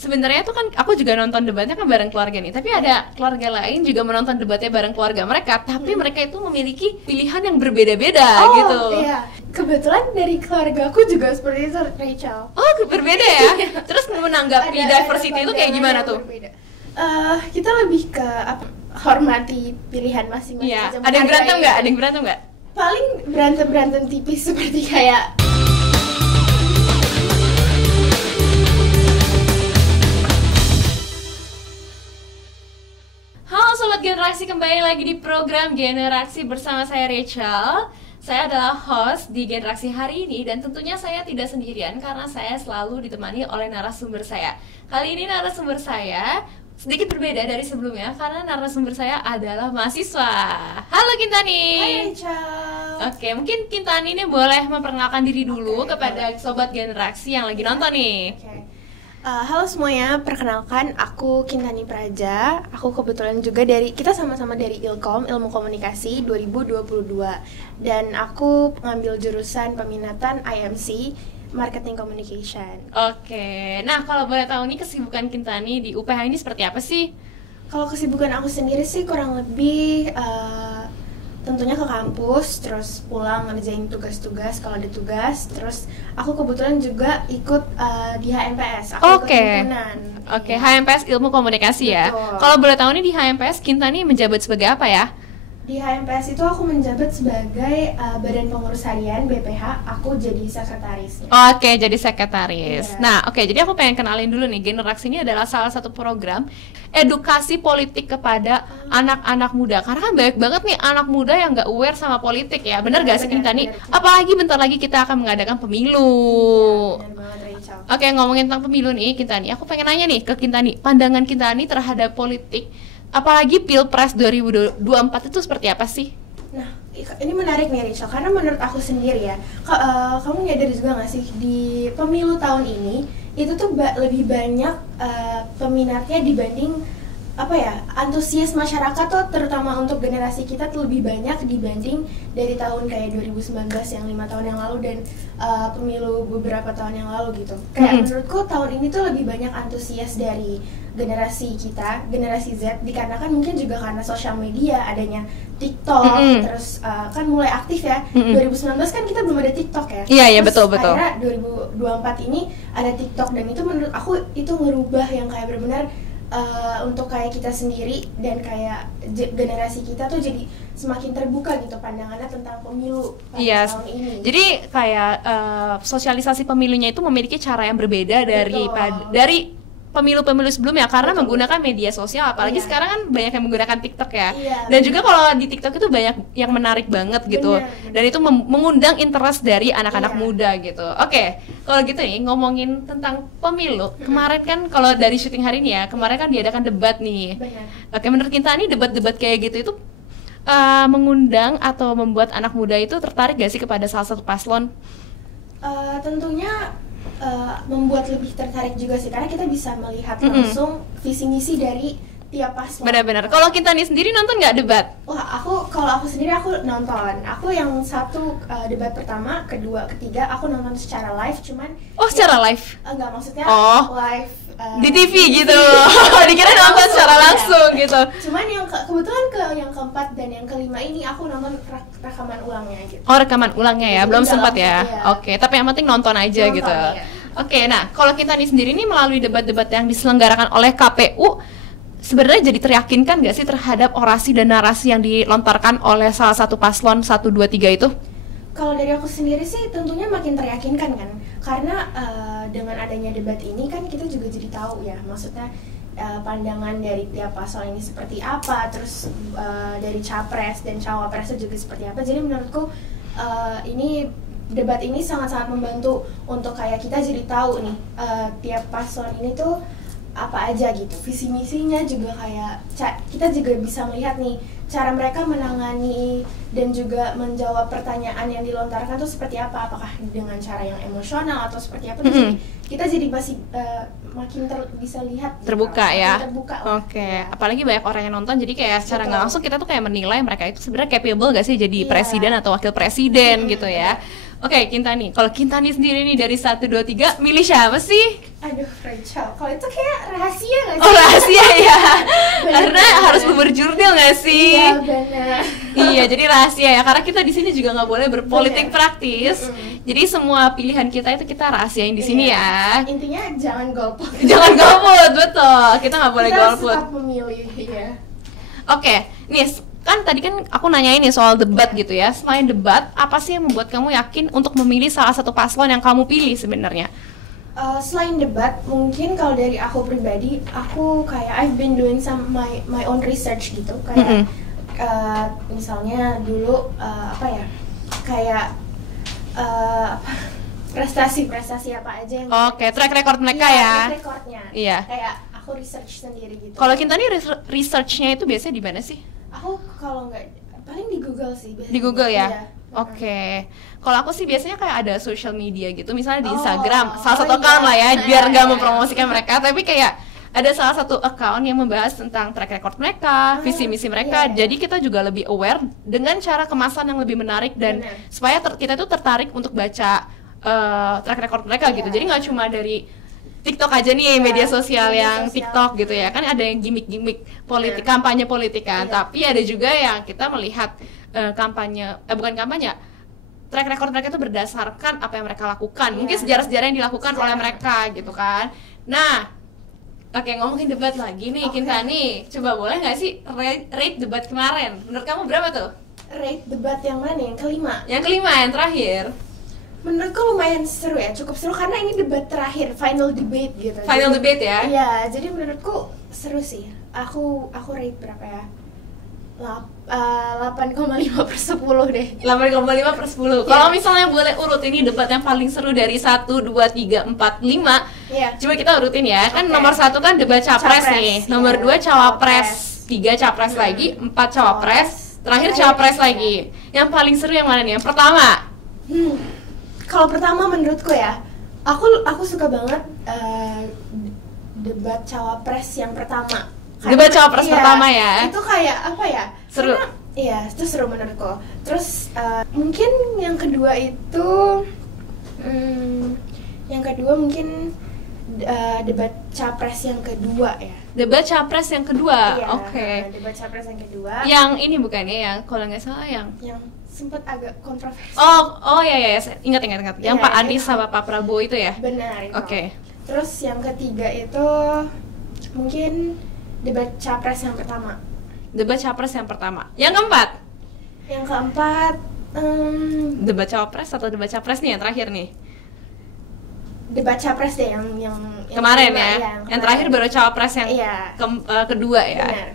sebenarnya tuh kan aku juga nonton debatnya kan bareng keluarga nih, tapi ada keluarga lain juga menonton debatnya bareng keluarga mereka, tapi mereka itu memiliki pilihan yang berbeda-beda gitu. Iya, kebetulan dari keluarga aku juga seperti itu, Rachel. Oh, berbeda ya. Terus menanggapi diversity itu kayak gimana tuh? Kita lebih ke hormati pilihan masing-masing. Iya. Ada yang berantem nggak? Ada yang berantem nggak? Paling berantem tipis seperti kayak Sobat Generasi, kembali lagi di program Generasi bersama saya Rachel. Saya adalah host di Generasi hari ini dan tentunya saya tidak sendirian karena saya selalu ditemani oleh narasumber saya. Kali ini narasumber saya sedikit berbeda dari sebelumnya karena narasumber saya adalah mahasiswa. Halo Kintani. Hai Rachel. Oke, mungkin Kintani ini boleh memperkenalkan diri dulu kepada Sobat Generasi yang lagi nonton nih. Halo semuanya, perkenalkan aku Kintani Praja. Aku kebetulan juga kita sama-sama dari Ilkom, Ilmu Komunikasi 2022. Dan aku mengambil jurusan peminatan IMC, Marketing Communication. Oke, nah kalau boleh tahu nih kesibukan Kintani di UPH ini seperti apa sih? Kalau kesibukan aku sendiri sih kurang lebih tentunya ke kampus, terus pulang ngerjain tugas-tugas kalau ada tugas. Terus aku kebetulan juga ikut di HMPS, aku ikut himpunan. Oke, HMPS Ilmu Komunikasi ya. Kalau boleh tahu nih di HMPS Kintani menjabat sebagai apa ya? Di HMPS itu aku menjabat sebagai Badan Pengurus Harian BPH, aku jadi sekretarisnya. Oke, jadi sekretaris. Nah, jadi aku pengen kenalin dulu nih, Generasi ini adalah salah satu program edukasi politik kepada anak-anak muda. Karena kan banyak banget nih anak muda yang nggak aware sama politik ya, bener gak sih Kintani? Apalagi bentar lagi kita akan mengadakan pemilu. Bener banget, Rachel. Oke, ngomongin tentang pemilu nih Kintani, aku pengen nanya nih ke Kintani, pandangan Kintani terhadap politik apalagi Pilpres 2024 itu seperti apa sih? Nah, ini menarik nih Rachel, karena menurut aku sendiri ya, kamu nyadar juga gak sih di pemilu tahun ini itu tuh lebih banyak peminatnya dibanding antusias masyarakat tuh, terutama untuk generasi kita tuh lebih banyak dibanding dari tahun kayak 2019 yang 5 tahun yang lalu dan pemilu beberapa tahun yang lalu gitu. Kayak menurutku tahun ini tuh lebih banyak antusias dari generasi kita, generasi Z, dikarenakan mungkin juga karena sosial media, adanya TikTok, terus kan mulai aktif ya. 2019 kan kita belum ada TikTok ya. Iya, betul. Karena 2024 ini ada TikTok dan itu menurut aku itu ngerubah yang kayak benar-benar untuk kayak kita sendiri dan kayak generasi kita tuh jadi semakin terbuka gitu pandangannya tentang pemilu tahun ini. Jadi kayak sosialisasi pemilunya itu memiliki cara yang berbeda dari pemilu-pemilu sebelumnya karena menggunakan media sosial, apalagi sekarang kan banyak yang menggunakan TikTok ya. Dan juga kalau di TikTok itu banyak yang menarik banget gitu. Dan itu mengundang interest dari anak-anak muda gitu. Oke, kalau gitu nih ngomongin tentang pemilu, kemarin kan kalau dari syuting hari ini ya, kemarin kan diadakan debat nih. Oke, menurut Kintani debat-debat kayak gitu itu mengundang atau membuat anak muda itu tertarik gak sih kepada salah satu paslon? Tentunya membuat lebih tertarik juga sih, karena kita bisa melihat langsung visi misi dari tiap paslon. Benar-benar. Kalau Kintani sendiri nonton nggak debat? Wah, kalau aku sendiri aku nonton. Aku yang satu debat pertama, kedua, ketiga aku nonton secara live, cuman secara live? Enggak, maksudnya live di TV gitu. Dikira nonton secara langsung gitu. Cuman yang kebetulan yang keempat dan yang kelima ini aku nonton rekaman ulangnya gitu. Rekaman ulangnya ya, belum sempat ya. Oke, tapi yang penting nonton aja gitu. Oke, nah kalau Kintani sendiri nih melalui debat-debat yang diselenggarakan oleh KPU, sebenarnya jadi teryakinkan nggak sih terhadap orasi dan narasi yang dilontarkan oleh salah satu paslon 1, 2, 3 itu? Kalau dari aku sendiri sih tentunya makin teryakinkan kan, karena dengan adanya debat ini kan kita juga jadi tahu ya, maksudnya pandangan dari tiap paslon ini seperti apa, terus dari capres dan cawapresnya juga seperti apa. Jadi menurutku debat ini sangat-sangat membantu untuk kayak kita jadi tahu nih tiap paslon ini tuh apa aja gitu, visi misinya juga kayak kita juga bisa melihat nih cara mereka menangani dan juga menjawab pertanyaan yang dilontarkan tuh seperti apa, apakah dengan cara yang emosional atau seperti apa. Jadi kita jadi masih makin bisa lihat terbuka gitu, ya. Terbuka. Oke. Apalagi banyak orang yang nonton, jadi kayak secara nggak langsung kita tuh kayak menilai mereka itu sebenarnya capable gak sih jadi presiden atau wakil presiden gitu ya. Oke, Kintani. Kalau Kintani sendiri nih dari 1, 2, 3 milih siapa sih? Aduh, Rachel. Kalau itu kayak rahasia gak sih? Oh, rahasia ya. Karena harus berjurnal gak sih? Iya, benar. Iya, jadi rahasia ya. Karena kita di sini juga nggak boleh berpolitik praktis. Jadi semua pilihan kita itu kita rahasiain di sini ya. Intinya jangan golput. Jangan golput, betul. Kita nggak boleh golput. Kita tetap memilih ya. Oke, nih kan tadi kan aku nanyain nih soal debat gitu ya. Selain debat, apa sih yang membuat kamu yakin untuk memilih salah satu paslon yang kamu pilih sebenarnya? Selain debat, mungkin kalau dari aku pribadi, aku kayak I've been doing some my own research gitu. Kayak misalnya dulu kayak prestasi apa aja yang track record mereka ya. Track recordnya. Iya. Kayak aku research sendiri gitu. Kalau Kintani researchnya itu biasanya di mana sih? Aku kalau nggak paling di Google sih biasanya. Di Google ya? Iya. Oke. Kalau aku sih biasanya kayak ada social media gitu, misalnya di Instagram, salah satu account lah ya, biar nggak mempromosikan mereka, tapi kayak ada salah satu account yang membahas tentang track record mereka, visi misi mereka. Jadi kita juga lebih aware dengan cara kemasan yang lebih menarik dan supaya kita tuh tertarik untuk baca track record mereka gitu. Jadi nggak cuma dari TikTok aja nih, media sosial yang TikTok gitu ya. Kan ada yang gimmick kampanye politik kan. Tapi ada juga yang kita melihat bukan kampanye, track record mereka itu berdasarkan apa yang mereka lakukan. Mungkin sejarah-sejarah yang dilakukan oleh mereka gitu kan. Nah, oke, ngomongin debat lagi nih, Kintani. Coba boleh nggak sih rate debat kemarin? Menurut kamu berapa tuh? Rate debat yang mana? Yang kelima? Yang kelima, yang terakhir. Menurutku lumayan seru ya, cukup seru karena ini debat terakhir, final debate gitu. Final debate ya? Iya, jadi menurutku seru sih. Aku rate berapa ya? 8,5/10 deh. 8,5/10. Kalau misalnya boleh urut ini debat yang paling seru dari 1, 2, 3, 4, 5. Coba kita urutin ya. Kan nomor 1 kan debat capres nih. Nomor 2 cawapres. 3 capres lagi, 4 cawapres. Terakhir cawapres lagi. Yang paling seru yang mana nih? Yang pertama. Kalau pertama menurutku ya, aku suka banget debat cawapres yang pertama. Debat cawapres pertama ya. Itu kayak apa ya? Seru. Iya, itu seru menurutku. Terus mungkin yang kedua itu mungkin debat capres yang kedua ya. Debat capres yang kedua. Iya, Oke. Debat capres yang kedua. Yang ini bukannya yang kalau nggak salah yang sempat agak kontroversi. Oh ya, ingat. Yang Pak Anies sama Pak Prabowo itu ya? Benar itu. Oke. Terus yang ketiga itu mungkin debat capres yang pertama. Debat capres yang pertama. Yang keempat? Yang keempat debat cawapres atau debat capres nih yang terakhir nih? Debat capres deh yang kemarin kedua, ya. Yang terakhir baru cawapres yang kedua ya. Benar.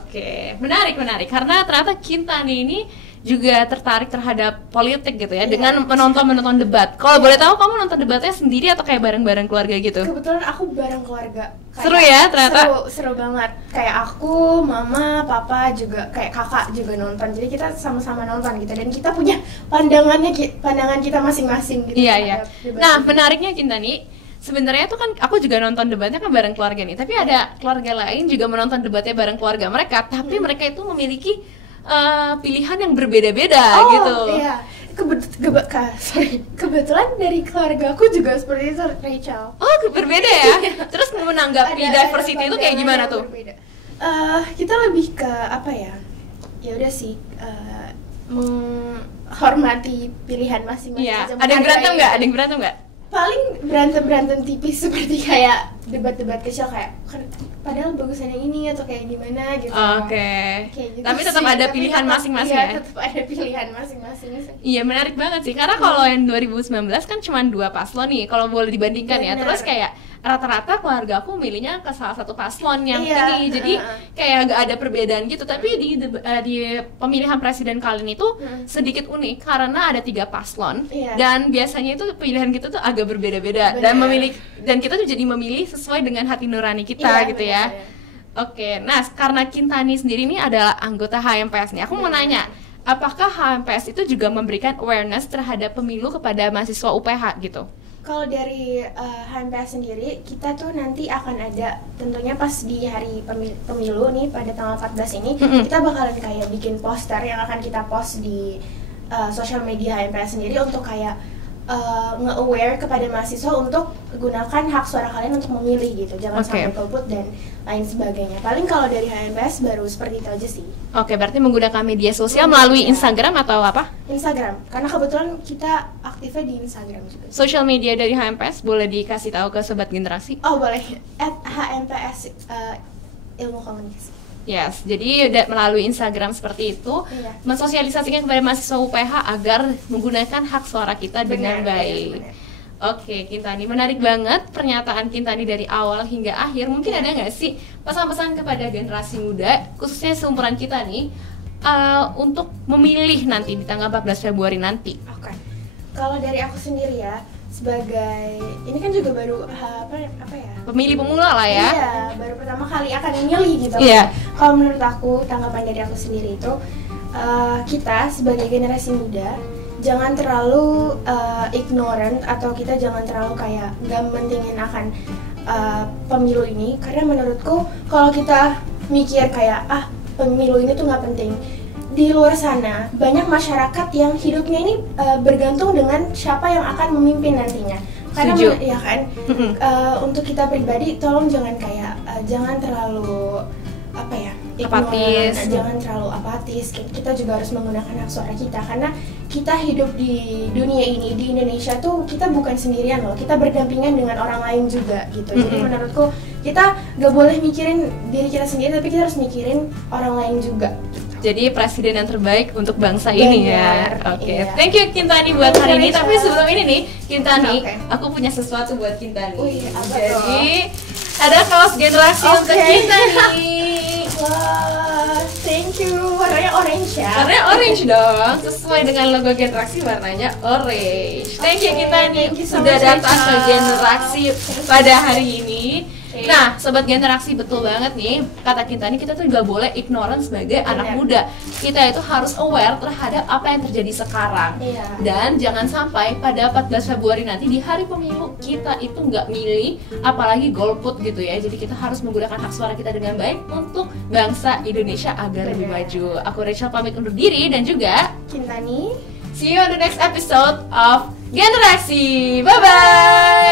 Oke, menarik karena ternyata Kintani ini juga tertarik terhadap politik gitu ya, dengan menonton debat. Kalau boleh tahu kamu nonton debatnya sendiri atau kayak bareng-bareng keluarga gitu? Kebetulan aku bareng keluarga. Seru ya ternyata? Seru banget. Kayak aku, mama, papa juga, kayak kakak juga nonton. Jadi kita sama-sama nonton gitu dan kita punya pandangan kita masing-masing gitu. Iya. Nah, menariknya Kintani, sebenarnya tuh kan aku juga nonton debatnya kan bareng keluarga nih. Tapi ada keluarga lain juga menonton debatnya bareng keluarga mereka, tapi mereka itu memiliki pilihan yang berbeda-beda gitu. Iya. Kebetulan dari keluarga aku juga seperti itu, Rachel. Oh, berbeda ya? Terus menanggapi diversity itu kayak gimana tuh? Kita lebih ke apa ya? Ya udah sih, menghormati pilihan masing-masing. Iya. Ada yang berantem nggak? Paling berantem tipis seperti kayak debat-debat kecil kayak padahal bagusan yang ini atau kayak gimana gitu. Oke. Gitu. Tapi tetap ada pilihan masing-masing ya. Tetap ada pilihan masing-masing. Iya, menarik banget sih. Karena kalau yang 2019 kan cuma 2 paslon nih, kalau boleh dibandingkan ya. Terus kayak rata-rata keluarga aku milihnya ke salah satu paslon yang ini. Jadi kayak gak ada perbedaan gitu. Tapi di pemilihan presiden kali ini tuh sedikit unik karena ada 3 paslon dan biasanya itu pilihan kita tuh agak berbeda-beda dan kita tuh jadi memilih sesuai dengan hati nurani kita gitu ya. Oke, nah karena Kintani sendiri ini adalah anggota HMPS nih, aku mau nanya, apakah HMPS itu juga memberikan awareness terhadap pemilu kepada mahasiswa UPH gitu? Kalau dari HMPS sendiri, kita tuh nanti akan ada, tentunya pas di hari pemilu nih pada tanggal 14 ini, kita bakalan kayak bikin poster yang akan kita post di sosial media HMPS sendiri untuk kayak nge-aware kepada mahasiswa untuk gunakan hak suara kalian untuk memilih gitu, jangan sampai golput dan lain sebagainya. Paling kalau dari HMPS baru seperti itu aja sih. Oke, berarti menggunakan media sosial melalui Instagram atau apa? Instagram, karena kebetulan kita aktifnya di Instagram juga. Social media dari HMPS boleh dikasih tahu ke Sobat Generasi? Oh boleh, @HMPS Ilmu Komunikasi. Yes, jadi melalui Instagram seperti itu, mensosialisasikan kepada mahasiswa UPH agar menggunakan hak suara kita dengan baik. Oke, Kintani, menarik banget pernyataan Kintani dari awal hingga akhir. Mungkin ada nggak sih pesan-pesan kepada generasi muda, khususnya seumuran kita nih, untuk memilih nanti di tanggal 14 Februari nanti? Oke, kalau dari aku sendiri ya, sebagai ini kan juga baru apa ya, pemilih pemula lah ya. Iya, baru pertama kali akan memilih gitu. Iya. Kalau menurut aku, tanggapan dari aku sendiri itu, kita sebagai generasi muda jangan terlalu ignorant, atau kita jangan terlalu kayak nggak mentingin akan pemilu ini, karena menurutku kalau kita mikir kayak pemilu ini tuh nggak penting, di luar sana banyak masyarakat yang hidupnya ini bergantung dengan siapa yang akan memimpin nantinya. Karena ya kan, untuk kita pribadi tolong jangan kayak jangan terlalu apatis, jangan terlalu apatis. Kita juga harus menggunakan hak suara kita, karena kita hidup di dunia ini, di Indonesia tuh kita bukan sendirian loh, kita berdampingan dengan orang lain juga gitu. Jadi menurutku kita gak boleh mikirin diri kita sendiri, tapi kita harus mikirin orang lain juga. Jadi presiden yang terbaik untuk bangsa ini ya. Oke. Thank you Kintani buat hari ini. Tapi sebelum ini nih, Kintani, aku punya sesuatu buat Kintani. Jadi ada kaos generasi untuk Kintani. Wah, thank you. Warnanya orange ya. Warnanya orange dong, sesuai dengan logo generasi, warnanya orange. Thank you Kintani sudah datang ke generasi pada hari ini. Nah, Sobat Generasi, betul banget nih kata Kintani, kita tuh gak boleh ignorant sebagai anak muda. Kita itu harus aware terhadap apa yang terjadi sekarang. Dan jangan sampai pada 14 Februari nanti di hari pemilu kita itu gak milih, apalagi golput gitu ya. Jadi kita harus menggunakan hak suara kita dengan baik untuk bangsa Indonesia agar lebih maju. Aku Rachel pamit undur diri, dan juga Kintani. See you on the next episode of Generasi. Bye-bye.